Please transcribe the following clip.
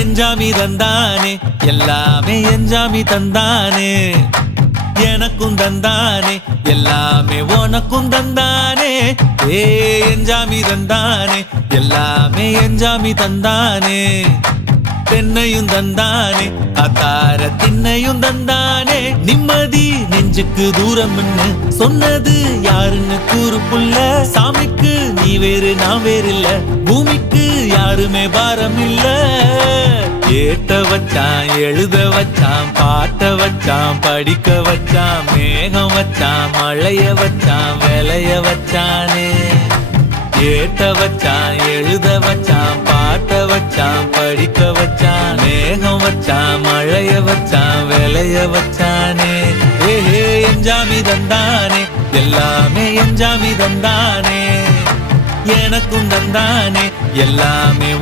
எஞ்சாமி தந்தானே எல்லாமே எஞ்சாமி தந்தானே எனக்கும் தந்தானே எல்லாமே உனக்கும் தந்தானே ஏ எஞ்சாமி தந்தானே எல்லாமே எஞ்சாமி தந்தானே தென்னையும் தந்தானே அத்தார திண்ணையும் தந்தானே நிம்மதி நெஞ்சுக்கு தூரம்னு சொன்னது யாருன்னு கூறு புள்ள சாமிக்கு நீ வேறு நான் வேறு இல்ல பூமிக்கு யாருமே பாரம் இல்ல ஏத்த வச்சான் எழுத வச்சான் பாட்ட வச்சான் படிக்க வச்சான் மேகம் வச்சான் மழைய வச்சான் விளைய வச்சானே ஏத்த வச்சான் எழுத வச்சான் பாட்ட வச்சான் படிக்க வச்சான் மேகம் வச்சான் மழைய வச்சான் விளைய வச்சானே ஏஹே எஞ்சாமி தந்தானே எல்லாமே எஞ்சாமி தந்தானே எனக்கும் தந்தானே எல்லாமே